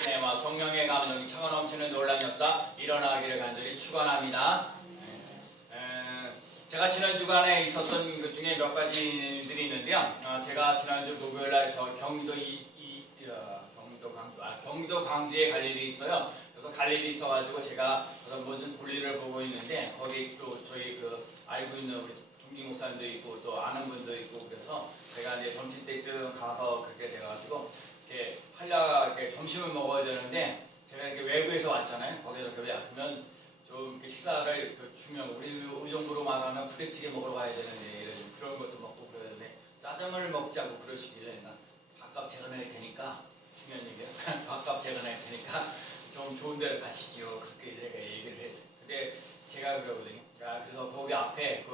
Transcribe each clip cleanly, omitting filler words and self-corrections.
은혜와 성령의 감동이 차가 넘치는 놀란 역사 일어나기를 간절히 축원합니다. 제가 지난 주간에 있었던 것 중에 몇 가지들이 있는데요. 제가 지난주 목요일날 저 경기도 광주에 갈 일이 있어요. 그래서 갈 일이 있어가지고 제가 무슨 볼일을 보고 있는데 거기 또 저희 알고 있는 우리 동기 목사님도 있고 또 아는 분도 있고 그래서 제가 이제 점심 때쯤 가서 그렇게 돼가지고 이렇게 하려고 점심을 먹어야 되는데 제가 이렇게 외부에서 왔잖아요. 거기서 그러면 좀 이렇게 식사를 주면 우리 의정부로 말하면 부대찌개 먹으러 가야 되는데 이런 그런 것도 먹고 그래야 되는데 짜장면을 먹자고 그러시길래 나 밥값 제가 낼 테니까 중요한 얘기예요. 밥값 제가 낼 테니까 좀 좋은 데를 가시지요. 그렇게 내가 얘기를 했어요. 근데 제가 그러거든요. 그래서 거기 앞에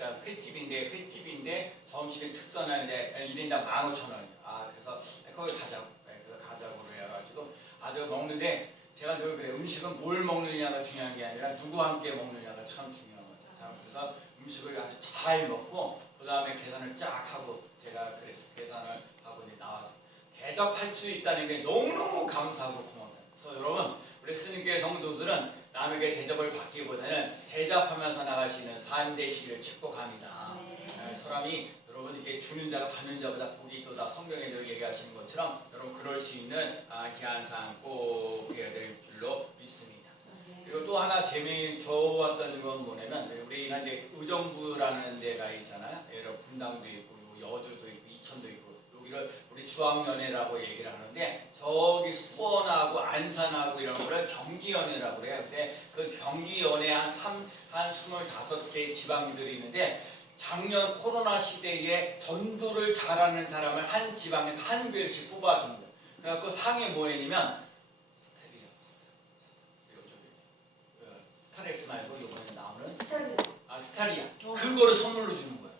약간 횟집인데 점심에 특선하는데 1인당 15,000원. 그래서 거기 가자고. 그래서 가자고 그래가지고 아주 먹는데 제가 늘 그래 음식은 뭘 먹느냐가 중요한 게 아니라 누구와 함께 먹느냐가 참 중요한 거죠. 그래서 음식을 아주 잘 먹고 그 다음에 계산을 쫙 하고 제가 그래서 계산을 하고 이제 나와서 대접할 수 있다는 게 너무너무 감사하고 고맙다. 그래서 여러분 우리 스님교회 성도들은 남에게 대접을 받기보다는 대접하면서 나갈 수 있는 삶 되시기를 축복합니다. 사람이 여러분 이렇게 주는 자가 받는 자보다 복이 있도다. 성경에 늘 얘기하시는 것처럼 여러분 그럴 수 있는 귀한 삶 꼭 되어야 될 줄로 믿습니다. 그리고 또 하나 좋았던 건 뭐냐면 우리가 이제 의정부라는 데가 있잖아요. 여러 분당도 있고 여주도 있고 이천도 있고 여기를 우리 주황연회라고 얘기를 하는데 저기 수원하고 안산하고 이런 거를 경기연회라고 그래요. 근데 그 경기연회 한 25개 지방들이 있는데 작년 코로나 시대에 전도를 잘하는 사람을 한 지방에서 한 교회씩 뽑아준 거예요. 그래갖고 상이 뭐였냐면 스타렉스 말고 이번에 나오는 스타리아. 그거를 선물로 주는 거예요.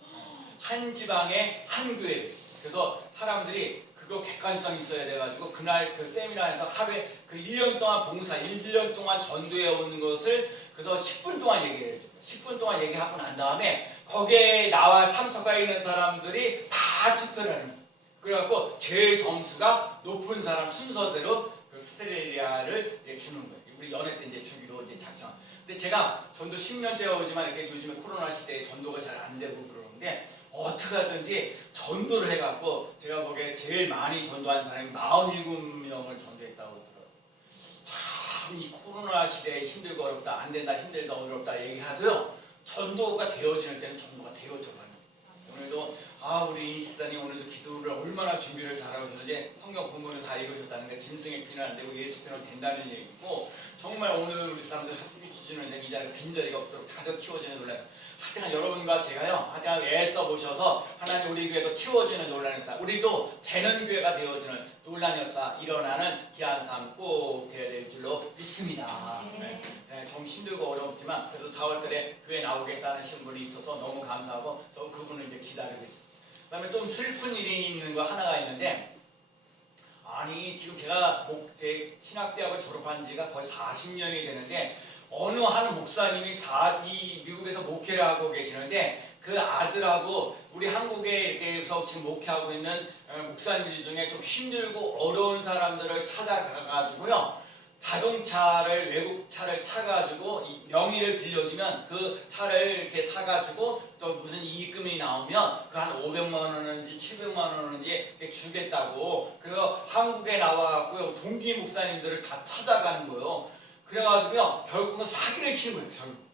한 지방에 한 교회. 그래서 사람들이 그거 객관성 있어야 돼가지고 그날 그 세미나에서 하루에 1년 동안 봉사, 1년 동안 전도해 오는 것을 그래서 10분 동안 얘기를 해줘요. 10분 동안 얘기하고 난 다음에 거기에 나와 참석해 있는 사람들이 다 투표를 하는 거예요. 그래갖고 제일 점수가 높은 사람 순서대로 그 스테레리아를 주는 거예요. 우리 연회 때 이제 주기로 이제 작정. 근데 제가 전도 10년째 오지만 이렇게 요즘에 코로나 시대에 전도가 잘 안 되고 그러는데 어떻게 하든지 전도를 해갖고 제가 보기에 제일 많이 전도한 사람이 47명을 전도했다고 들어요. 참 이 코로나 시대에 힘들고 어렵다 안 된다 힘들다 어렵다 얘기하도요 전도가 되어지는 때는 전도가 되어져가는 오늘도 우리 이시사님 오늘도 기도를 얼마나 준비를 잘하고 있는지 성경 본문을 다 읽으셨다는 게 짐승의 피는 안 되고 예수 피는 된다는 얘기고 정말 오늘 우리 사람들 하트비 주시는 이 자리가 빈자리가 없도록 다들 키워지는 놀라요. 하여튼 여러분과 제가요 하여튼 애써 보셔서 하나님 우리 교회도 채워지는 놀라는 역사 우리도 되는 교회가 되어지는 놀라는 역사 일어나는 귀한 삶 꼭 되어야 될 줄로 믿습니다. 좀 힘들고 어렵지만 그래도 4월달에 교회 나오겠다는 신분이 있어서 너무 감사하고 저 그분을 이제 기다리고 있습니다. 그 다음에 좀 슬픈 일이 있는 거 하나가 있는데 지금 제가 제 신학대학을 졸업한 지가 거의 40년이 되는데 어느 한 목사님이 이 미국에서 목회를 하고 계시는데 그 아들하고 우리 한국에 이렇게서 지금 목회하고 있는 목사님들 중에 좀 힘들고 어려운 사람들을 찾아가가지고요 자동차를 외국 차를 차가지고 명의를 빌려주면 그 차를 이렇게 사가지고 또 무슨 이익금이 나오면 그 한 500만 원인지 700만 원인지 주겠다고 그래서 한국에 나와갖고요 동기 목사님들을 다 찾아가는 거예요. 그래가지고요 결국은 사기를 치는 거예요. 결국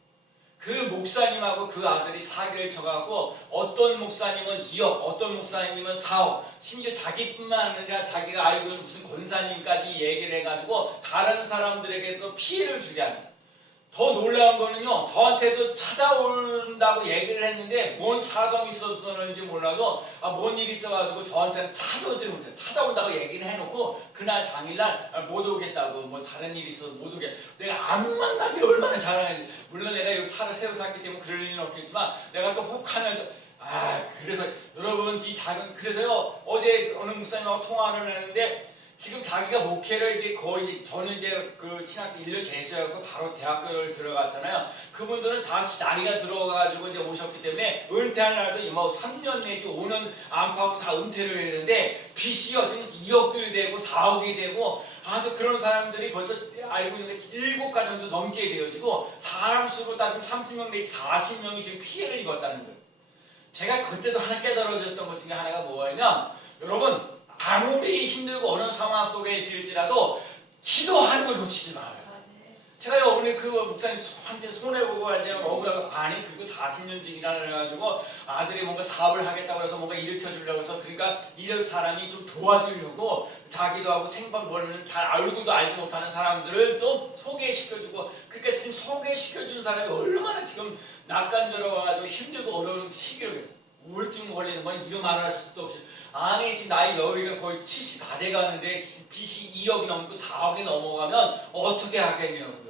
그 목사님하고 그 아들이 사기를 쳐갖고 어떤 목사님은 2억 어떤 목사님은 4억 심지어 자기뿐만 아니라 자기가 알고 있는 무슨 권사님까지 얘기를 해가지고 다른 사람들에게도 피해를 주게 하는 거예요. 더 놀라운 거는요 저한테도 찾아온다고 얘기를 했는데 뭔 사정이 있었는지 몰라도 뭔 일이 있어가지고 저한테는 찾아오지 못해 찾아온다고 얘기를 해놓고 그날 당일날 못 오겠다고 뭐 다른 일이 있어서 못 오게 내가 안 만나기를 얼마나 잘하는지 물론 내가 이 차를 새로 샀기 때문에 그럴 일은 없겠지만 내가 또 혹하면 그래서 여러분 그래서요 어제 어느 목사님하고 통화를 했는데 지금 자기가 목회를 이제 거의 저는 이제 그 신학교 1년 재수하고 바로 대학교를 들어갔잖아요. 그분들은 다시 나이가 들어가지고 이제 오셨기 때문에 은퇴할 날도 뭐 3년 내지 5년 안팎하고 다 은퇴를 했는데 빚이요 지금 2억이 되고 4억이 되고 또 그런 사람들이 벌써 알고 있는 게 7가지 정도 넘게 되어지고 사람 수로 따지면 30명 내지 40명이 지금 피해를 입었다는 거예요. 제가 그때도 하나 깨달아졌던 것 중에 하나가 뭐냐면 여러분 아무리 힘들고 어느 상황 속에 있을지라도 기도하는 걸 놓치지 말아요. 제가요 오늘 그 목사님 한테 손해보고 이제 억울하고 아니 그리고 40년 직이라 그래가지고 아들이 뭔가 사업을 하겠다고 해서 뭔가 일으켜주려고 해서 그러니까 이런 사람이 좀 도와주려고 자기도 하고 생방 벌는 잘 알고도 알지 못하는 사람들을 또 소개시켜주고 그러니까 지금 소개시켜준 사람이 얼마나 지금 낯간지러워가지고 힘들고 어려운 시기를 우울증 걸리는 건 이런 말을 할 수도 없이 아니 지금 나이 여기가 거의 70 다 돼가는데 빚이 2억이 넘고 4억이 넘어가면 어떻게 하겠냐고요.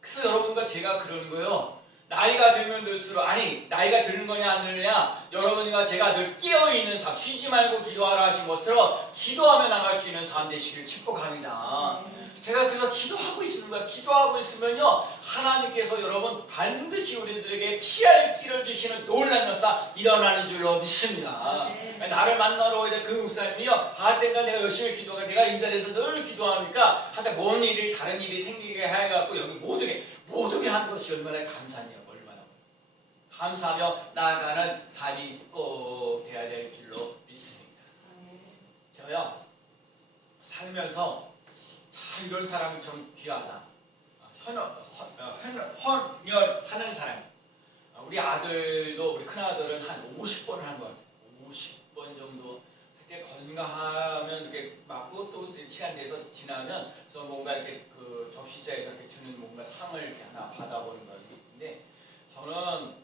그래서 여러분과 제가 그러는 거예요. 나이가 들면 들수록 아니 나이가 드는 거냐 안 드느냐 여러분과 제가 늘 깨어있는 삶 쉬지 말고 기도하라 하신 것처럼 기도하며 나갈 수 있는 삶 되시기를 축복합니다. 제가 그래서 기도하고 있는 거예요. 기도하고 있으면요 하나님께서 여러분 반드시 우리들에게 피할 길을 주시는 놀라운 역사 일어나는 줄로 믿습니다. 나를 만나러 오게 된 그 목사님이요 하여튼간 내가 열심히 기도하고 내가 이 자리에서 늘 기도하니까 하여튼 뭔 일이 다른 일이 생기게 해갖고 여기 모두게 한 것이 얼마나 감사해요. 얼마나 감사하며 나아가는 삶이 꼭 돼야 될 줄로 믿습니다. 저요 살면서 이런 사람이 참 귀하다. 헌혈하는 사람. 우리 아들도 우리 큰아들은 한 50번을 한 것 같아요. 50번 정도 그때 건강하면 이렇게 맞고 또 시간 돼서 지나면 그래서 뭔가 이렇게 그 접시자에서 이렇게 주는 뭔가 상을 이렇게 하나 받아보는 건데 저는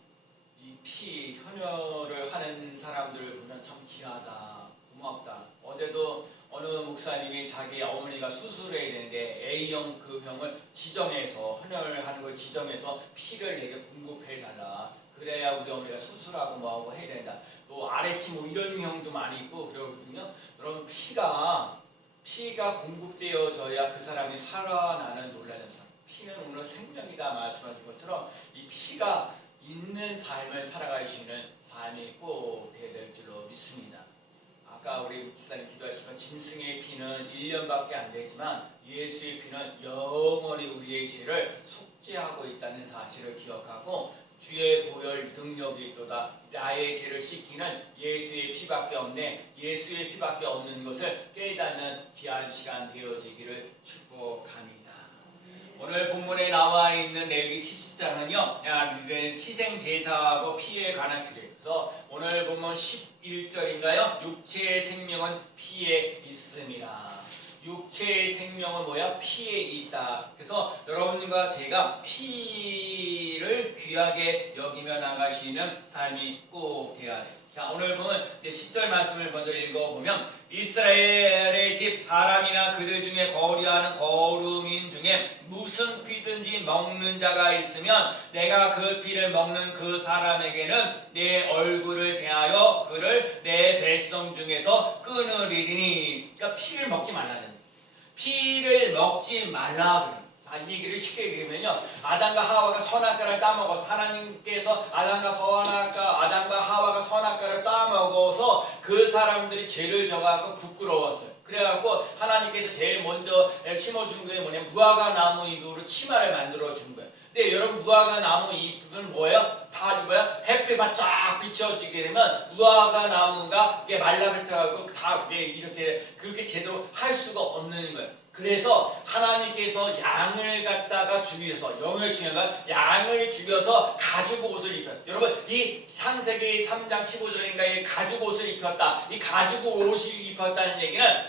이 피 헌혈을 하는 사람들을 보면 참 귀하다, 고맙다. 어제도 어느 목사님이 자기 어머니가 수술해야 되는데 A형 그 병을 지정해서 헌혈하는 걸 지정해서 피를 내게 공급해 달라. 그래야 우리 어머니가 수술하고 뭐하고 해야 된다. 또 아래치 뭐 이런 형도 많이 있고 그러거든요. 여러분 피가 공급되어져야 그 사람이 살아나는 놀라는 삶. 피는 오늘 생명이다 말씀하신 것처럼 이 피가 있는 삶을 살아갈 수 있는 삶이 꼭 되어야 될 줄로 믿습니다. 아까 우리 목사님 기도하시면 짐승의 피는 1년밖에 안 되지만 예수의 피는 영원히 우리의 죄를 속죄하고 있다는 사실을 기억하고 주의 보혈 능력이 있도다. 나의 죄를 씻기는 예수의 피밖에 없네. 예수의 피밖에 없는 것을 깨닫는 귀한 시간 되어지기를 축복합니다. 오늘 본문에 나와 있는 레위기 17장은요 희생제사하고 피에 관한 주제예요. 그래서 오늘 본문 11절인가요? 육체의 생명은 피에 있습니다. 육체의 생명은 뭐야? 피에 있다. 그래서 여러분과 제가 피를 귀하게 여기며 나가시는 삶이 꼭 되어야 돼요. 자, 오늘 보면 10절 말씀을 먼저 읽어보면 이스라엘의 집 사람이나 그들 중에 거류하는 거류민 중에 무슨 피든지 먹는 자가 있으면 내가 그 피를 먹는 그 사람에게는 내 얼굴을 대하여 그를 내 백성 중에서 끊으리니. 그러니까 피를 먹지 말라는 피를 먹지 말라. 이 얘기를 쉽게 얘기하면요 아담과 하와가 선악과를 따먹어서 하나님께서 아담과 하와가 선악과를 따먹어서 그 사람들이 죄를 져갖고 부끄러웠어요. 그래갖고 하나님께서 제일 먼저 심어준 게 뭐냐면 무화과 나무 잎으로 치마를 만들어 준 거예요. 근데 여러분 무화과 나무 잎은 뭐예요? 다 뭐야? 햇빛만 쫙 비춰지게 되면 무화과 나무가 이게 말라붙어갖고 다 이렇게 그렇게 제대로 할 수가 없는 거예요. 그래서 하나님께서 양을 갖다가 죽여서 영을 중요한 양을 죽여서 가죽 옷을 입혔다. 여러분 이 창세기 3장 15절인가 이 가죽 옷을 입혔다. 이 가죽 옷을 입혔다는 얘기는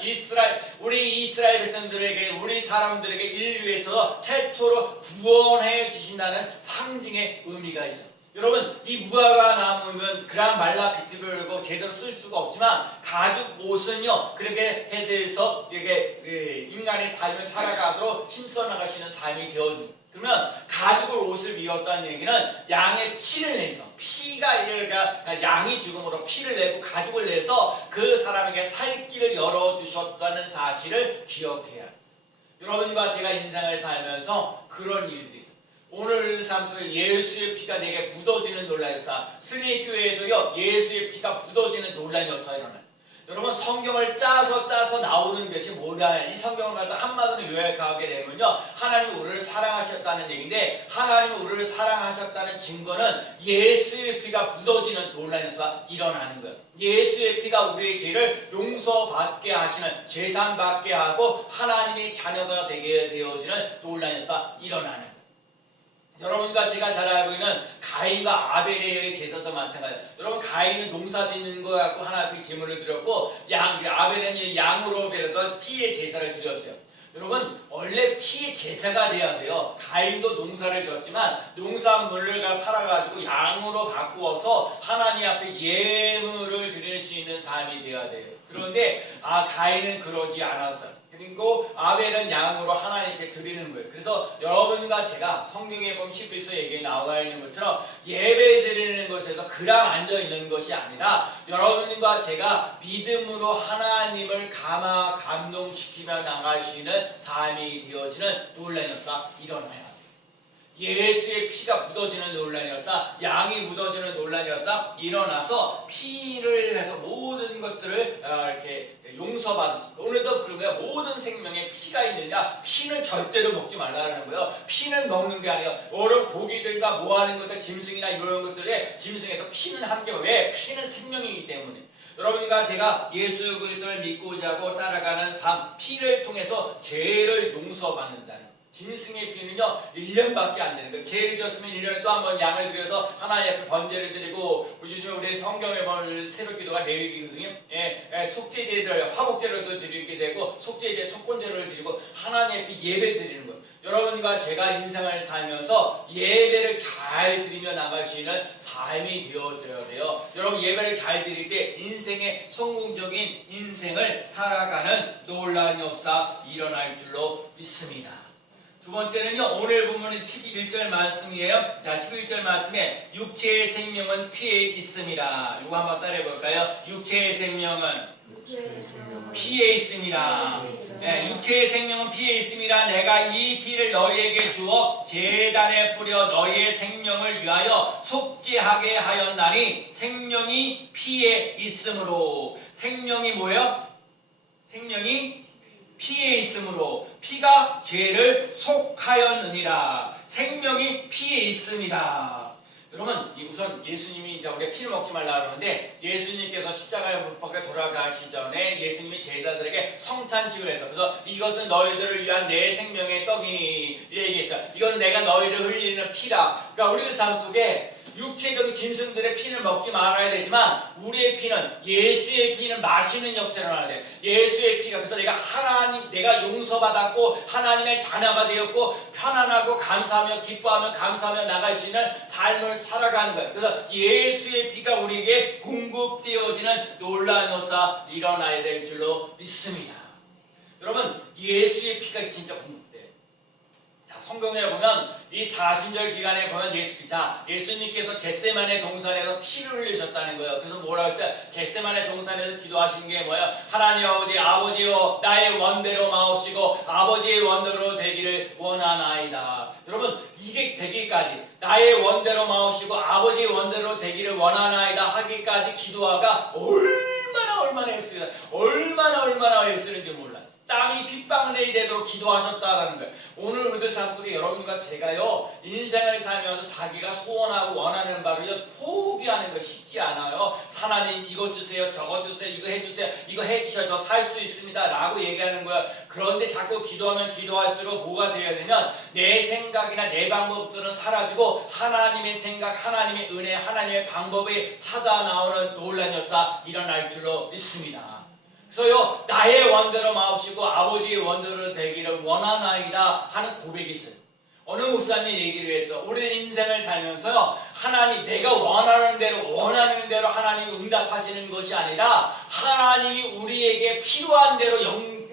우리 이스라엘 백성들에게 우리 사람들에게 인류에서 최초로 구원해 주신다는 상징의 의미가 있어요. 여러분 이 무화과 나무면 그냥 말라 비틀고 제대로 쓸 수가 없지만 가죽 옷은요 그렇게 해서 이렇게 인간의 삶을 살아가도록 힘써 나갈 수 있는 삶이 되어집니다. 그러면 가죽을 옷을 입었다는 얘기는 양의 피를 내서 피가 이렇게 양이 죽음으로 피를 내고 가죽을 내서 그 사람에게 살 길을 열어주셨다는 사실을 기억해야 해요. 여러분과 제가 인생을 살면서 그런 일들이 있어요. 오늘 삶 속에 예수의 피가 내게 묻어지는 놀라운 역사, 스님교회에도요 예수의 피가 묻어지는 놀라운 역사가 일어나요. 여러분 성경을 짜서 나오는 것이 뭐냐, 이 성경을 갖다 한마디로 요약하게 되면요, 하나님이 우리를 사랑하셨다는 얘기인데, 하나님이 우리를 사랑하셨다는 증거는 예수의 피가 묻어지는 논란이 일어나는 거예요. 예수의 피가 우리의 죄를 용서받게 하시는, 제산받게 하고 하나님의 자녀가 되게 되어지는 논란이 일어나는 거예요. 여러분과 제가 잘 알고 있는 가인과 아벨의 제사도 마찬가지예요. 여러분, 가인은 농사 짓는 거 갖고 하나님께 제물을 드렸고, 아벨은 양으로 배려서 피의 제사를 드렸어요. 여러분, 원래 피의 제사가 돼야 돼요. 가인도 농사를 졌지만 농산물을 팔아가지고 양으로 바꾸어서 하나님 앞에 예물을 드릴 수 있는 삶이 돼야 돼요. 그런데 가인은 그러지 않았어요. 그리고 아벨은 양으로 하나님께 드리는 거예요. 그래서 여러분과 제가 성경에 보면 히브리서 얘기에 나와 있는 것처럼 예배 드리는 것에서 그냥 앉아 있는 것이 아니라, 여러분과 제가 믿음으로 하나님을 감동시키며 나갈 수 있는 삶이 되어지는 논란이 일어나야 돼요. 예수의 피가 묻어지는 논란이었어, 양이 묻어지는 논란이었어 일어나서 피를 해서 모든 것들을 이렇게 용서받았습니다. 오늘도 그런 거예요. 모든 생명에 피가 있느냐, 피는 절대로 먹지 말라는 거예요. 피는 먹는 게 아니에요. 여러 고기들과 뭐하는 것들, 짐승이나 이런 것들에 짐승에서 피는 함께, 왜? 피는 생명이기 때문에. 여러분과 제가 예수 그리스도를 믿고자 하고 따라가는 삶, 피를 통해서 죄를 용서받는다는, 짐승의 피는요 1년밖에 안 되는 거예요. 죄를 지었으면 1년에 또 한 번 양을 들여서 하나님 앞에 번제를 드리고, 요즘에 우리 성경에 보면 새벽기도가 내일기거든요. 속죄제를, 화목제를 드리게 되고, 속죄제, 속건제를 드리고 하나님 앞에 예배 드리는 거예요. 여러분과 제가 인생을 살면서 예배를 잘 드리며 나갈 수 있는 삶이 되어져야 돼요. 여러분, 예배를 잘 드릴 때 인생의 성공적인 인생을 살아가는 놀라운 역사 일어날 줄로 믿습니다. 두 번째는요, 오늘 본문은 11절 말씀이에요. 자, 11절 말씀에 육체의 생명은 피에 있습니다. 이거 한번 따라해 볼까요? 육체의 생명은 피에 있습니다. 네, 육체의 생명은 피에 있습니다. 내가 이 피를 너희에게 주어 제단에 뿌려 너희의 생명을 위하여 속죄하게 하였나니, 생명이 피에 있으므로. 생명이 뭐예요? 생명이 피에 있으므로, 피가 죄를 속하였느니라. 생명이 피에 있습니다. 여러분, 우선 예수님이 이제 우리가 피를 먹지 말라 그러는데, 예수님께서 십자가에 못 박혀 돌아가시 전에 예수님이 제자들에게 성찬식을 해서, 그래서 이것은 너희들을 위한 내 생명의 떡이니 얘기했어요. 이건 내가 너희를 흘리는 피다. 그러니까 우리의 삶 속에 육체적인 짐승들의 피는 먹지 말아야 되지만, 우리의 피는, 예수의 피는 마시는 역사를 하야 돼. 예수의 피가, 그래서 내가 용서받았고 하나님의 자녀가 되었고 편안하고 감사하며 기뻐하며 감사하며 나갈 수 있는 삶을 살아가는 거예요. 그래서 예수의 피가 우리에게 공급되어지는 놀라운 역사 일어나야 될 줄로 믿습니다. 여러분, 예수의 피가 진짜 공급돼요. 자, 성경에 보면 이 사순절 기간에 보면 예수님께서 겟세마네 동산에서 피를 흘리셨다는 거예요. 그래서 뭐라고 했어요? 겟세마네 동산에서 기도하신 게 뭐예요? 하나님 아버지여, 나의 원대로 마옵시고 아버지의 원대로 되기를 원하나이다. 여러분, 이게 되기까지, 나의 원대로 마옵시고 아버지의 원대로 되기를 원하나이다 하기까지 기도하가 얼마나 애쓰다, 얼마나 애쓰는지 몰라. 땀이 핏방울이 되도록 기도하셨다라는 거예요. 오늘 우리들 삶 속에 여러분과 제가요, 인생을 살면서 자기가 소원하고 원하는 바를 포기하는 거 쉽지 않아요. 하나님 이거 주세요, 저거 주세요, 이거 해주세요, 이거 해주셔야 저 살 수 있습니다 라고 얘기하는 거예요. 그런데 자꾸 기도하면 기도할수록 뭐가 되어야 되면, 내 생각이나 내 방법들은 사라지고 하나님의 생각, 하나님의 은혜, 하나님의 방법이 찾아 나오는 놀라운 역사 일어날 줄로 믿습니다. 그래서요, 나의 원대로 마옵시고 아버지의 원대로 되기를 원하나이다 하는 고백이 있어요. 어느 목사님 얘기를 해서, 우리는 인생을 살면서요, 하나님, 내가 원하는 대로 하나님이 응답하시는 것이 아니라, 하나님이 우리에게 필요한 대로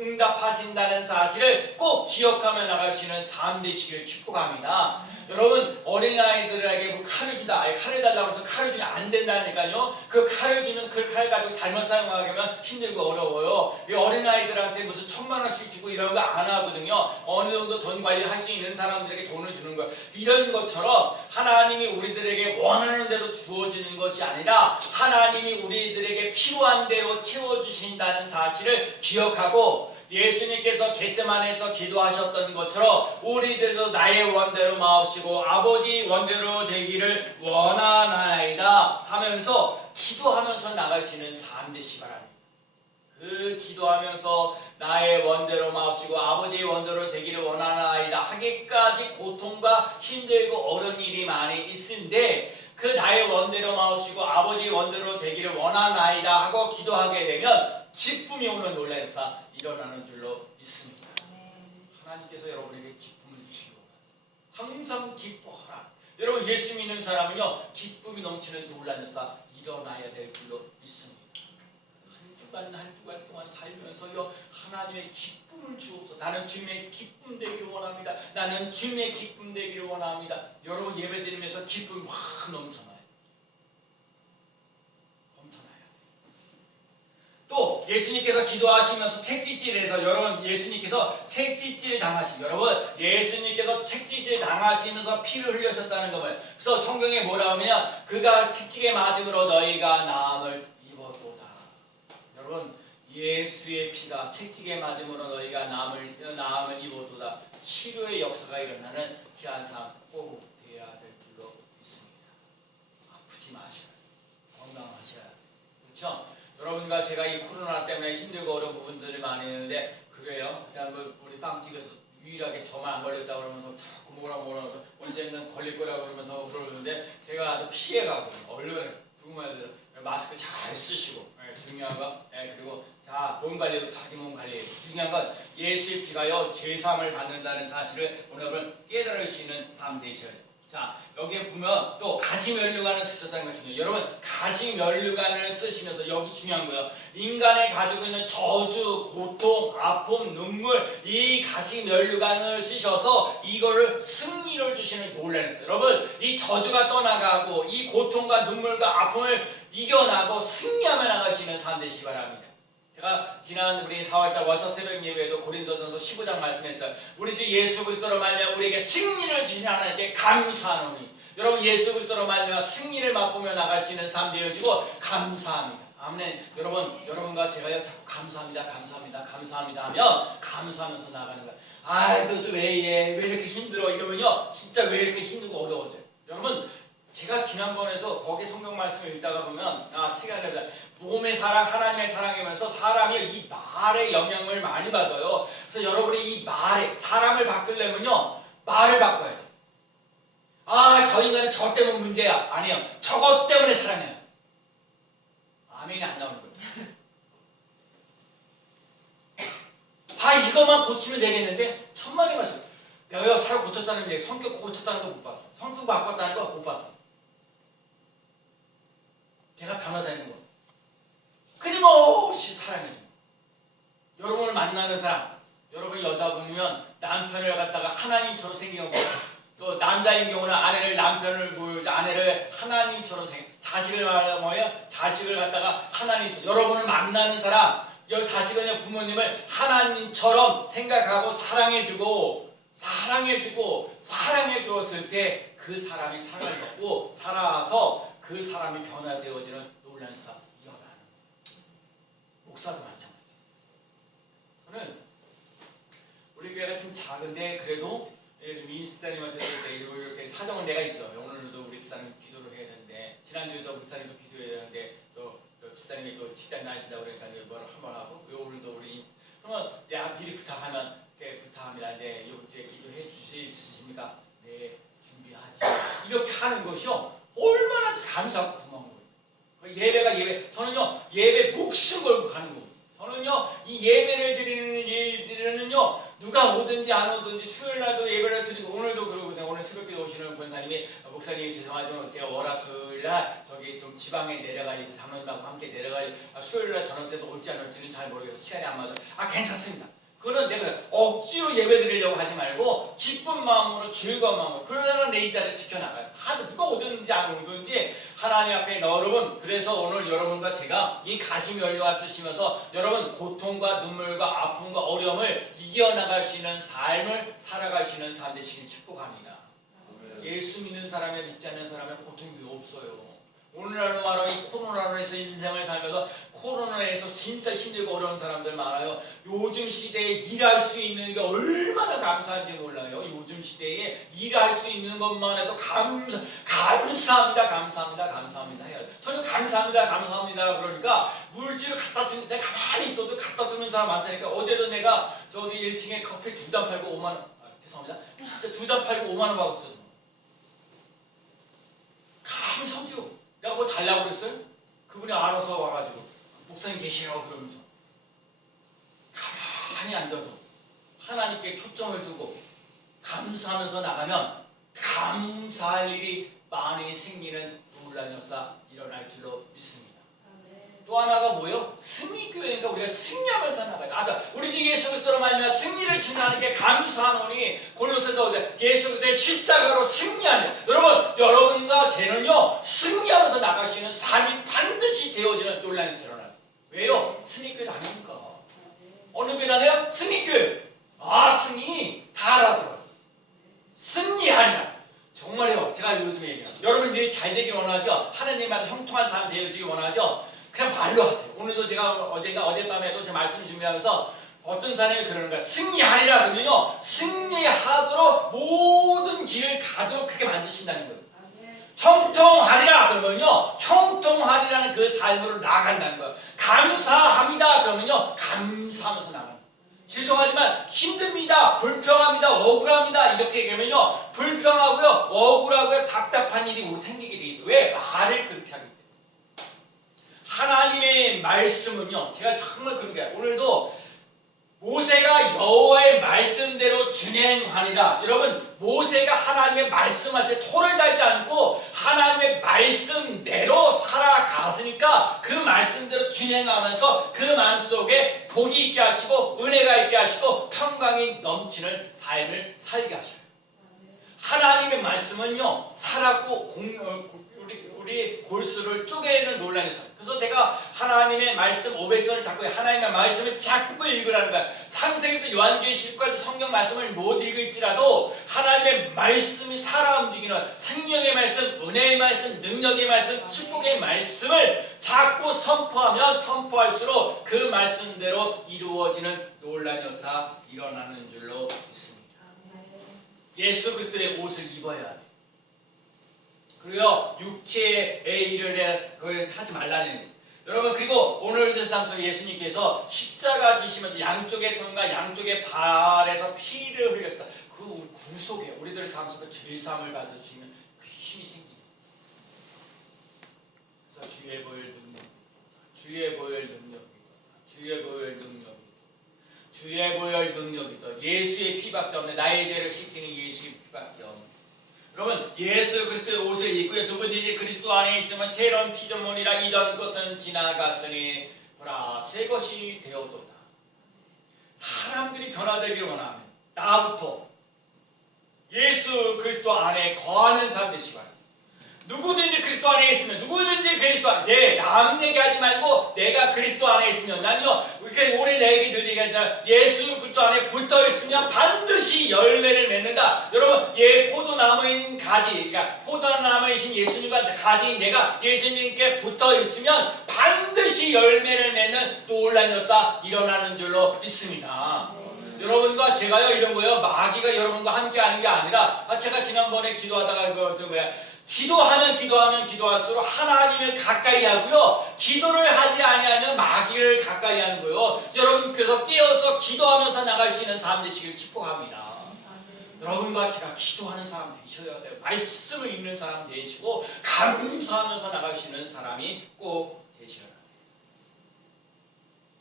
응답하신다는 사실을 꼭 기억하며 나갈 수 있는 삶 되시길 축복합니다. 여러분 어린아이들에게 뭐 칼을 준다, 칼을 달라고 해서 칼을 주면 안 된다니까요. 그 칼을 주면 그 칼 가지고 잘못 사용하게 하면 힘들고 어려워요. 이 어린아이들한테 무슨 1,000만 원씩 주고 이런 거 안 하거든요. 어느 정도 돈 관리할 수 있는 사람들에게 돈을 주는 거예요. 이런 것처럼 하나님이 우리들에게 원하는 대로 주어지는 것이 아니라 하나님이 우리들에게 필요한 대로 채워주신다는 사실을 기억하고, 예수님께서 겟세마네에서 기도하셨던 것처럼 우리들도 나의 원대로 마옵시고 아버지 원대로 되기를 원하나이다 하면서 기도하면서 나갈 수 있는 삶 되시기 바랍니다. 그 기도하면서 나의 원대로 마옵시고 아버지의 원대로 되기를 원하나이다 하기까지 고통과 힘들고 어려운 일이 많이 있는데, 그 나의 원대로 마옵시고 아버지의 원대로 되기를 원하나이다 하고 기도하게 되면 기쁨이 오는 놀라운 사 일어나는 줄로 믿습니다. 하나님께서 여러분에게 기쁨을 주시고 항상 기뻐하라. 여러분 예수 믿는 사람은요 기쁨이 넘치는 놀라운 사 일어나야 될 줄로 믿습니다. 한 주간 동안 살면서요 하나님의 기쁨을 주옵소서. 나는 주님의 기쁨 되기를 원합니다. 나는 주님의 기쁨 되기를 원합니다. 여러분 예배 드리면서 기쁨이 확 넘쳐나요. 또 예수님께서 기도하시면서 책짓질에서 여러분 예수님께서 책짓질 당하신, 여러분 예수님께서 책짓질 당하시면서 피를 흘리셨다는 것을, 그래서 성경에 뭐라 하면 그가 책찍에 맞음으로 너희가 나음을 입었도다. 여러분 예수의 피가 책찍에 맞음으로 너희가 나음을 입었도다. 치료의 역사가 일어나는 귀한 삶 꼭 되어야 될 줄로 믿습니다. 아프지 마셔야, 건강하셔야, 그렇죠? 여러분과 제가 이 코로나 때문에 힘들고 어려운 부분들이 많이 있는데, 그게요 그냥 우리 빵집에서 유일하게 저만 안 걸렸다고 그러면서 자꾸 뭐라 언젠간 걸릴 거라고 그러면서 그러는데, 제가 아주 피해가고 얼른 누구만들 마스크 잘 쓰시고, 중요한 거, 그리고 자 몸 관리도 자기 몸 관리, 중요한 건 예수의 피가요 죄사함을 받는다는 사실을 오늘 깨달을 수 있는 삶 되셔야 돼요. 자 여기에 보면 또 가시면류관을 쓰셨다는 거 중요해요. 여러분 가시면류관을 쓰시면서 여기 중요한 거예요. 인간이 가지고 있는 저주, 고통, 아픔, 눈물, 이 가시면류관을 쓰셔서 이거를 승리를 주시는 놀라운 거예요. 여러분 이 저주가 떠나가고 이 고통과 눈물과 아픔을 이겨나고 승리하며 나가시는 삶 되시기 바랍니다. 제가 지난 우리 4월달 월서 새벽 예배에도 고린도전서 15장 말씀했어요. 우리 주 예수 그리스도로 말미암아 우리에게 승리를 주신 하나님께 감사하노니. 여러분 예수 그리스도로 말미암아 승리를 맛보며 나갈 수 있는 삶 되어지고 감사합니다. 아멘. 여러분과 제가요 자꾸 감사합니다 하면 감사하면서 나가는 거예요. 아 그것도 왜 이래, 왜 이렇게 힘들어 이러면요 진짜 왜 이렇게 힘들고 어려워져요. 여러분 제가 지난번에도 거기 성경 말씀을 읽다가 보면 책이 아니라 복음의 사랑, 하나님의 사랑이면서 사람이 이 말에 영향을 많이 받아요. 그래서 여러분이 이 말에 사람을 바꾸려면요 말을 바꿔야 돼요. 저 인간은 저 때문에 문제야. 아니에요. 저것 때문에 사랑해요. 아멘이 안 나오는 거예요. 이것만 고치면 되겠는데 천만의 말씀. 내가 사람 고쳤다는 얘기, 성격 고쳤다는 거 못 봤어. 성격 바꿨다는 거 못 봤어. 내가 변화되는 거 끊임없이 사랑해줘. 여러분을 만나는 사람, 여러분이 여자분이면 남편을 갖다가 하나님처럼 생기는 거, 또 남자인 경우는 아내를 하나님처럼 자식을 말하면 뭐예요? 자식을 갖다가 하나님처럼, 여러분을 만나는 사람, 자식은 부모님을 하나님처럼 생각하고 사랑해 주었을 때 그 사람이 사랑을 받고 살아서 그 사람이 변화되어지는 놀라운 사 일어나는 거예요. 목사도 마찬가지. 저는 우리 교회가 좀 작은데 그래도 민스타님한테 이렇게 사정은 내가 있어. 오늘도 우리 집사님 기도를 해야 되는데, 지난주에도 우리 집사님도 기도해야 되는데, 또 집사님이 또 직장 나가신다고 그러니까 이걸 한번 하고, 오늘도 우리 그러면 미리 부탁하면 부탁합니다. 이번 주에 기도해 주실 수 있으십니까? 네, 준비하죠. 이렇게 하는 것이요 얼마나 감사하고 고마운 거예요. 예배. 저는요 예배 목숨 걸고 가는 거예요. 저는요 이 예배를 드리는 일들은요 누가 오든지 안 오든지 수요일날도 예배를 드리고, 오늘도 그러거든요. 오늘 새벽에 오시는 권사님이 목사님 죄송하지만 제가 월화수요일날 저기 좀 지방에 내려가야지, 장로님하고 함께 내려가야지, 수요일날 저녁 때도 올지 안 올지는 잘 모르겠어요. 시간이 안 맞아요. 괜찮습니다. 예배드리려고 하지 말고 기쁜 마음으로 즐거운 마음으로 그러려는 내 이 자리를 지켜나가요. 누가 오든지 안 오든지 하나님 앞에 여러분, 그래서 오늘 여러분과 제가 이 가시 연료와 쓰시면서 여러분 고통과 눈물과 아픔과 어려움을 이겨나갈 수 있는 삶을 살아갈 수 있는 삶 되시길 축복합니다. 예수 믿는 사람이 믿지 않는 사람의 고통이 없어요. 오늘날로 말하면 이 코로나로 해서 인생을 살면서 코로나에서 진짜 힘들고 어려운 사람들 많아요. 요즘 시대에 일할 수 있는 게 얼마나 감사한지 몰라요. 요즘 시대에 일할 수 있는 것만 해도 감사합니다, 감사합니다, 감사합니다 해요. 저는 감사합니다, 감사합니다 그러니까 물질을 갖다 주는, 내가 가만히 있어도 갖다 주는 사람 많다니까. 어제도 내가 저기 1층에 커피 2잔 팔고 5만 원, 죄송합니다. 2잔 팔고 5만 원 받았어요. 감사죠. 내가 뭐 달라고 그랬어요? 그분이 알아서 와가지고 목사님 계시라고 그러면서 가만히 앉아서 하나님께 초점을 두고 감사하면서 나가면 감사할 일이 많이 생기는 놀라운 역사 일어날 줄로 믿습니다. 또 하나가 뭐예요? 승리교회니까 우리가 승리하면서 나가야 돼. 우리 주 예수 그리스도로 말미암아 승리를 지나는 게 감사하노니 골로새서 예수 그리스도의 십자가로 승리하는 여러분과 저는요 승리하면서 나갈 수 있는 삶이 반드시 되어지는 놀라운 일이 일어나요. 왜요? 승리교회 다닙니까? 어느 교회 다녀요? 승리교회. 승리 다 알아들어요. 승리하리라. 정말요. 제가 요즘에 얘기해요. 여러분들이 잘 되길 원하죠? 하나님한테 형통한 삶 되어지길 원하죠? 그냥 말로 하세요. 오늘도 제가 어젯밤에도 제 말씀을 준비하면서 어떤 사람이 그러는 거야. 승리하리라 그러면요. 승리하도록 모든 길을 가도록 그렇게 만드신다는 거예요. 형통하리라 그러면요. 형통하리라는 그 삶으로 나아간다는 거예요. 감사합니다 그러면요. 감사하면서 나가는 거예요. 죄송하지만 힘듭니다. 불평합니다. 억울합니다. 이렇게 얘기하면요. 불평하고요. 억울하고요. 답답한 일이 우리 생기게 돼 있어요. 왜? 말을 그렇게 하기 때문에. 하나님의 말씀은요. 제가 정말 그런 거예요. 오늘도 모세가 여호와의 말씀대로 준행하니라. 여러분 모세가 하나님의 말씀하실 때 토를 달지 않고 하나님의 말씀대로 살아갔으니까 그 말씀대로 준행하면서 그 마음속에 복이 있게 하시고 은혜가 있게 하시고 평강이 넘치는 삶을 살게 하셔요. 하나님의 말씀은요 살았고 우리 골수를 쪼개는 논란이 있어요. 그래서 제가 하나님의 말씀 500선을 잡고 하나님의 말씀을 자꾸 읽으라는 거예요. 창세기부터 요한계시록까지 성경 말씀을 못 읽을지라도 하나님의 말씀이 살아 움직이는 생명의 말씀, 은혜의 말씀, 능력의 말씀, 축복의 말씀을 자꾸 선포하면 선포할수록 그 말씀대로 이루어지는 놀라운 역사 일어나는 줄로 믿습니다. 예수 그리스도의 옷을 입어야 돼. 그리고 육체의 일을 하지 말라는. 여러분 그리고 오늘 삶 속에 예수님께서 십자가 지시면서 양쪽의 손과 양쪽의 발에서 피를 흘렸어. 그 구속에 우리들의 삶 속에 죄사함을 받을 수 있는 그 힘이 생깁니다. 그래서 주의 보혈 능력이 주의 보혈 능력이 주의 보혈 능력이 주의 보혈 능력이 예수의 피밖에 없네. 나의 죄를 씻기는 예수의 피밖에 없네. 여러분 예수 그리스도의 옷을 입고요. 누구든지 그리스도 안에 있으면 새로운 피조물이라 이전 것은 지나갔으니 보라 새 것이 되었도다. 사람들이 변화되기를 원하면 나부터 예수 그리스도 안에 거하는 사람 되시기 바랍니다. 누구든지 그리스도 안에 있으면 누구든지 그리스도 안에 남 얘기하지 말고 내가 그리스도 안에 있으면 나는요 이렇게 오래 내 얘기 늘 얘기하잖아요. 예수 그리스도 안에 붙어 있으면 반드시 열매를 맺는다. 여러분 포도나무인 가지 그러니까 포도나무이신 예수님과 가지인 내가 예수님께 붙어 있으면 반드시 열매를 맺는 놀라운 역사 일어나는 줄로 믿습니다. 여러분과 제가요 이런 거예요. 마귀가 여러분과 함께 하는 게 아니라 제가 지난번에 기도하다가 기도하면 기도할수록 하나님을 가까이 하고요. 기도를 하지 아니하면 마귀를 가까이 하는 거예요. 여러분께서 깨어서 기도하면서 나갈 수 있는 삶 되시길 축복합니다. 여러분과 제가 기도하는 사람 되셔야 돼요. 말씀을 읽는 사람 되시고 감사하면서 나갈 수 있는 사람이 꼭 되셔야 돼요.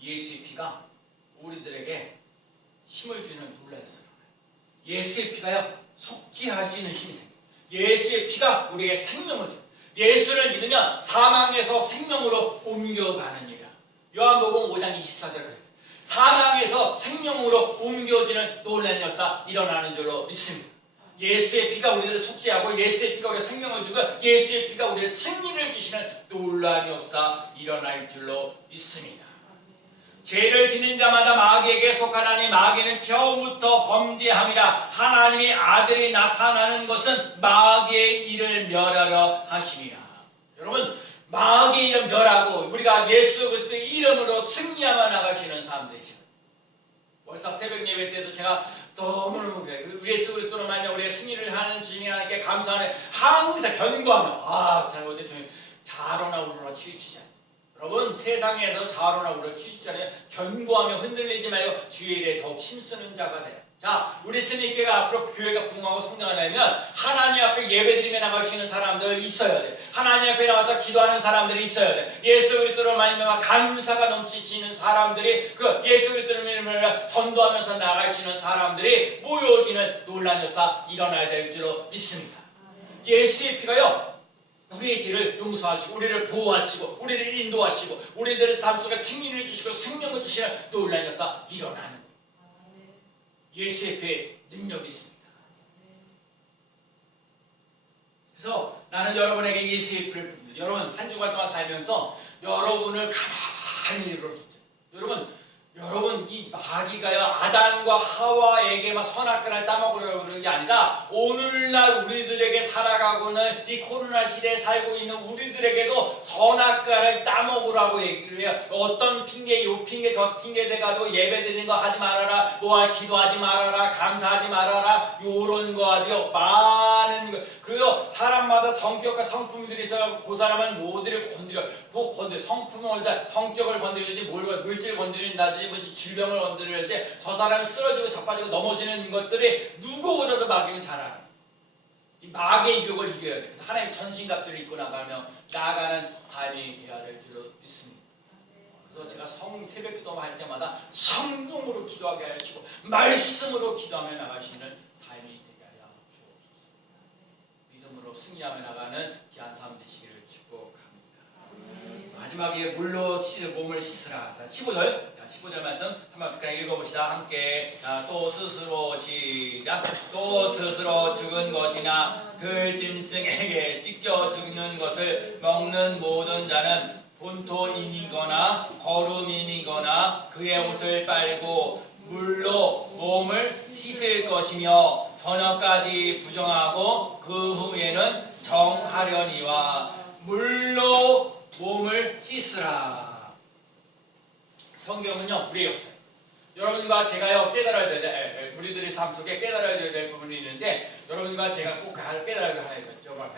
예수의 피가 우리들에게 힘을 주는 놀라운 사람. 예수의 피가요 속죄할 수 있는 힘이 생겨요. 예수의 피가 우리에게 생명을 줘요. 예수를 믿으면 사망에서 생명으로 옮겨가는 일이야. 요한복음 5장 24절 그랬어요. 사망에서 생명으로 옮겨지는 놀라운 역사 일어나는 줄로 믿습니다. 예수의 피가 우리를 속죄하고 예수의 피가 우리의 생명을 주고 예수의 피가 우리의 승리를 주시는 놀라운 역사 일어날 줄로 믿습니다. 죄를 지는 자마다 마귀에게 속하나니 마귀는 처음부터 범죄함이라. 하나님의 아들이 나타나는 것은 마귀의 일을 멸하려 하심이라. 여러분, 마귀의 일을 멸하고 우리가 예수 그리스도의 이름으로 승리하며 나가시는 사람들이죠. 월사 새벽 예배 때도 제가 너무너무 우리 예수 그리스도로 말미암아 우리의 승리를 하는 주님이 하나님께 감사하는 항상 견고하며 잘못된 자로나 우러나 치우치자. 여러분, 세상에서 자로나 우러 치우치잖아요. 견고하며 흔들리지 말고 주의 일에 더욱 힘쓰는 자가 돼요. 자, 우리 스님께가 앞으로 교회가 부흥하고 성장하려면 하나님 앞에 예배드리며 나가시는 사람들 있어야 돼. 하나님 앞에 나와서 기도하는 사람들이 있어야 돼. 예수 그리스도로 말미암아 감사가 넘치시는 사람들이 그 예수 그리스도로 말미암아 전도하면서 나가시는 사람들이 모여지는 놀라운 역사 일어나야 될 줄로 믿습니다. 예수의 피가요, 우리의 죄를 용서하시고 우리를 보호하시고 우리를 인도하시고 우리들의 삶 속에 승리를 주시고 생명을 주시는 놀라운 역사 일어나는 예수의 피에 능력이 있습니다. 그래서 나는 여러분에게 예수의 피를 붓습니다. 여러분, 한 주간 동안 살면서 여러분을 가만히 일어주죠. 여러분 이 마귀가요, 아담과 하와에게만 선악과를 따먹으려고 그러는 게 아니라 오늘날 우리들에게 살아가고는 이 코로나 시대에 살고 있는 우리들에게도 선악과를 따먹으라고 얘기를 해요. 어떤 핑계, 요 핑계, 저 핑계 대가지고 예배 드리는 거 하지 말아라, 뭐 기도하지 말아라, 감사하지 말아라, 요런 거 하죠. 많은 거. 그리고 사람마다 성격과 성품들이 있어서 그 사람은 뭐들을 건드려, 성품을 성격을 건드리지, 물질을 건드린다든지 무슨 질병을 건드리는데 저 사람이 쓰러지고 자빠지고 넘어지는 것들이 누구보다도 마귀는 잘 알아요. 이 마귀의 유혹을 이겨야 돼요. 하나님 전신갑주를 입고 나가면 나아가는 삶이 되어야 될 줄로 믿습니다. 그래서 제가 새벽 기도 할 때마다 성령으로 기도하게 하시고 말씀으로 기도하며 나가시는 삶이 되게 하여 주옵소서. 믿음으로 승리하며 나가는 귀한 삶 되시기를 축복합니다. 마지막에 물로 몸을 씻으라. 자, 15절 말씀 한번 그냥 읽어봅시다. 함께. 자, 또 스스로 시작. 또 스스로 죽은 것이나 그 짐승에게 찢겨 죽는 것을 먹는 모든 자는 본토인이거나 거루민이거나 그의 옷을 빨고 물로 몸을 씻을 것이며 저녁까지 부정하고 그 후에는 정하려니와. 물로 몸을 씻으라. 성경은요, 우리의 역사예요. 여러분과 제가요, 깨달아야 될, 우리들의 삶 속에 깨달아야 될 부분이 있는데, 여러분과 제가 꼭 깨달아야 될 하나 있죠.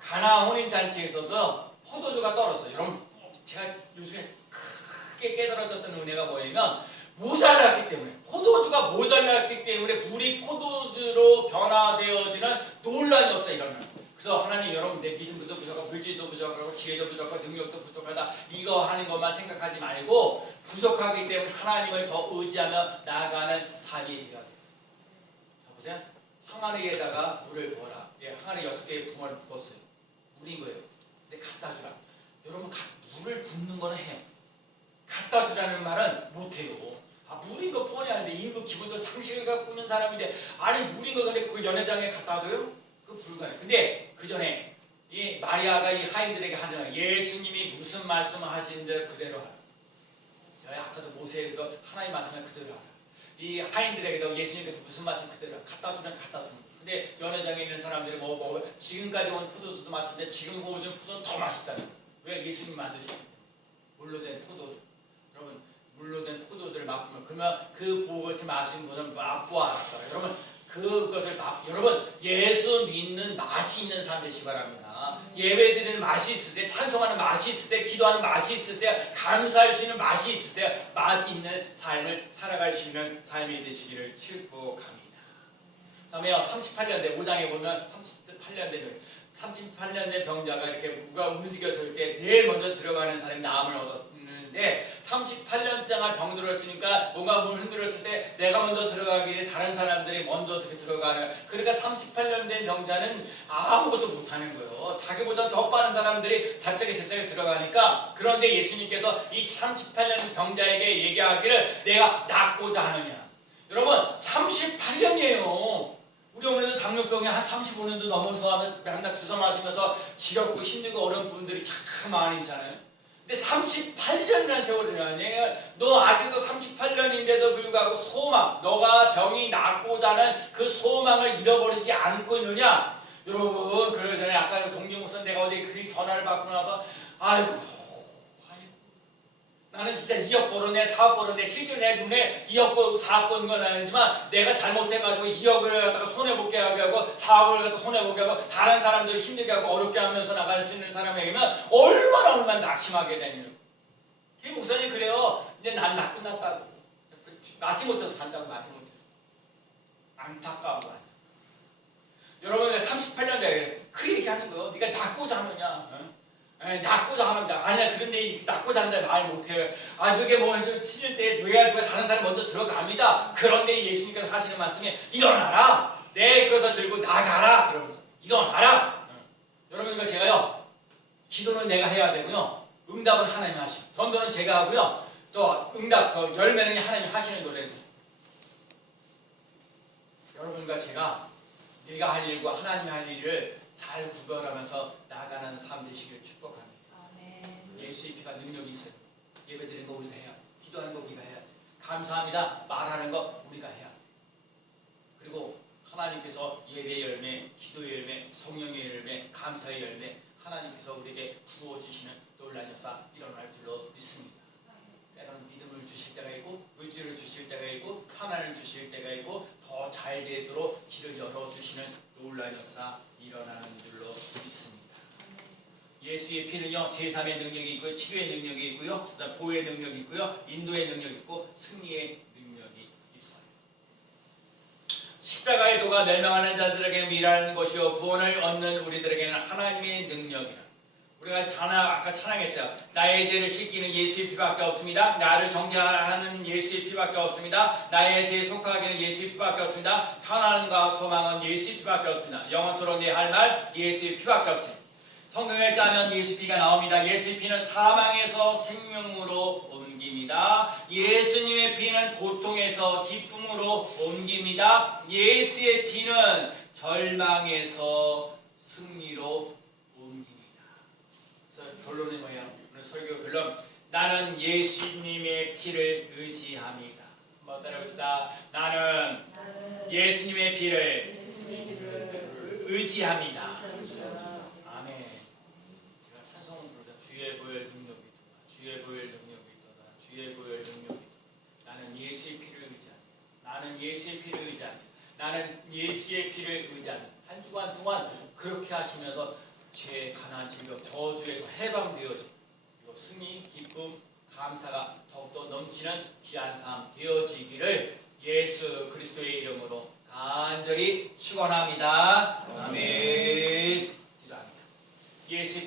가나 혼인잔치에서도 포도주가 떨어졌어요. 여러분, 제가 요즘에 크게 깨달아졌던 은혜가 뭐냐면, 모자랐기 때문에, 포도주가 모자랐기 때문에 물이 포도주로 변화되어지는 놀라운 역사가 일어나요. 그래서 하나님, 여러분, 내 믿음도 부족하고 물질도 부족하고 지혜도 부족하고 능력도 부족하다, 이거 하는 것만 생각하지 말고 부족하기 때문에 하나님을 더 의지하며 나아가는 삶이 되어야 돼요. 자, 보세요. 항아리에다가 물을 부어라. 항아리 6개의 붕어를 부었어요. 물인 거예요. 근데 갖다 주라. 여러분, 물을 붓는 거는 해요. 갖다 주라는 말은 못해요. 물인 거 뻔히 아는데, 인구 기본적으로 상식을 갖고 있는 사람인데, 아니 물인 거 근데 그 연회장에 갖다 줘요? 그 불가능해. 근데 그 전에 이 마리아가 이 하인들에게 하는, 예수님이 무슨 말씀을 하시는데 그대로 하라. 제가 아까도 모세에도 하나님 말씀을 그대로 하라. 이 하인들에게도 예수님께서 무슨 말씀 그대로 하라. 갖다 주는 갖다 주는. 근데 연회장에 있는 사람들이 지금까지 온 포도주도 맛있는데 지금 고우는 포도는 더 맛있다는 거예요. 왜? 예수님 만드셨기 때문에. 물로 된 포도주. 여러분, 물로 된 포도주를 맛보면, 그러면 그 그것을 마시는 분은 맛보아라. 여러분, 그것을 여러분, 예수 믿는 맛이 있는 삶 되시기 바랍니다. 예배드리는 맛이 있으세요. 찬송하는 맛이 있으세요. 기도하는 맛이 있으세요. 감사할 수 있는 맛이 있으세요. 맛 있는 삶을 살아갈 수 있는 삶이 되시기를 축복합니다. 다음에요, 38년대 5장에 보면 38년대 병자가 이렇게 누가 움직였을 때 제일 먼저 들어가는 사람이 나음을 얻는 있는데 38년 동안 병들었으니까 뭔가 문 흔들었을 때 내가 먼저 들어가기에 다른 사람들이 먼저 어떻게 들어가는, 그러니까 38년 된 병자는 아무것도 못하는 거예요. 자기보다 더 빠른 사람들이 잡작에 들어가니까. 그런데 예수님께서 이 38년 병자에게 얘기하기를 내가 낫고자 하느냐. 여러분 38년이에요. 우리 어머니도 당뇨병에 한 35년도 넘어서 하면 맨날 주사 맞으면서 지겹고 힘들고 어려운 부분들이 참 많이잖아요. 근데 38년이라는 세월이라니, 너 아직도 38년인데도 불구하고 소망, 너가 병이 낫고자 하는 그 소망을 잃어버리지 않고 있느냐? 여러분, 그러기 전에 아까 동기 목사 내가 어제 그 전화를 받고 나서 아이고 나는 진짜 2억 벌었네, 4억 벌었네. 실제 내 눈에 2억 벌고 4억 버는 건 아니지만 내가 잘못해가지고 2억을 갖다가 손해보게 하고 4억을 갖다가 손해보게 하고 다른 사람들 힘들게 하고 어렵게 하면서 나갈 수 있는 사람에게는 얼마나 낙심하게 되냐. 그 목사님 그래요. 이제 난 나쁜 났다고. 낫지 못해서 산다고 낫지 못해서. 안타까워. 여러분 38년 내에 그 얘기하는 거예요. 네가 낫고자 하느냐. 낫고자 합니다. 아니야, 그런데 낫고자 한다 말 못해요. 아, 그게 뭐 치질 때 누가 다른 사람 먼저 들어갑니다. 그런데 예수님께서 하시는 말씀이 일어나라. 내 것을 들고 나가라. 그러면서 일어나라. 여러분 이거 제가요. 기도는 내가 해야 되고요. 응답은 하나님이 하시고, 전도는 제가 하고요. 또 응답, 저 열매는 하나님이 하시는 노래였어요. 여러분과 제가 내가 할 일과 하나님이 할 일을 잘 구별하면서 나가는 삶 되시길 축복합니다. 아멘. 예수의 피가 능력이 있어요. 예배드리는 거 우리가 해야 돼. 기도하는 거 우리가 해야 돼. 감사합니다. 말하는 거 우리가 해야 돼. 그리고 하나님께서 예배의 열매, 기도의 열매, 성령의 열매, 감사의 열매, 하나님께서 우리에게 부어주시는 놀라운 역사 일어날 줄로 믿습니다. 때로는 믿음을 주실 때가 있고, 의지를 주실 때가 있고, 하나님을 주실 때가 있고, 더 잘 되도록 길을 열어주시는 놀라운 역사 일어나는 줄로 믿습니다. 예수의 피는요, 제3의 능력이 있고요, 치료의 능력이 있고요, 보호의 능력이 있고요, 인도의 능력이 있고, 승리의 능력이 있어요. 십자가의 도가 멸망하는 자들에게 미라는 것이요, 구원을 얻는 우리들에게는 하나님의 능력이라. 우리가 아까 찬양했어요. 나의 죄를 씻기는 예수의 피밖에 없습니다. 나를 정죄하는 예수의 피밖에 없습니다. 나의 죄에 속하기는 예수의 피밖에 없습니다. 편안과 소망은 예수의 피밖에 없습니다. 영원토록 내 할 말 예수의 피밖에 없습니다. 성경을 짜면 예수의 피가 나옵니다. 예수의 피는 사망에서 생명으로 옮깁니다. 예수님의 피는 고통에서 기쁨으로 옮깁니다. 예수의 피는 절망에서 승리로 결론이 뭐예요? 오늘 설교 결론. 나는 예수님의 피를 의지합니다. 한번 따라해봅시다. 나는 예수님의 피를 의지합니다. 아멘. 제가 찬송을 부르자. 주의 보혈 능력이 있도다. 주의 보혈 능력이 있도다. 주의 보혈 능력이 있도다. 나는 예수의 피를 의지합니다. 나는 예수의 피를 의지합니다. 나는 예수의 피를 의지합니다. 한 주간 동안 그렇게 하시면서 죄, 가난, 질병, 저주에서 해방되어지고, 그리고 승리, 기쁨, 감사가 더욱더 넘치는 귀한 삶 되어지기를 예수 그리스도의 이름으로 간절히 축원합니다. 아멘. 기도합니다. 예수의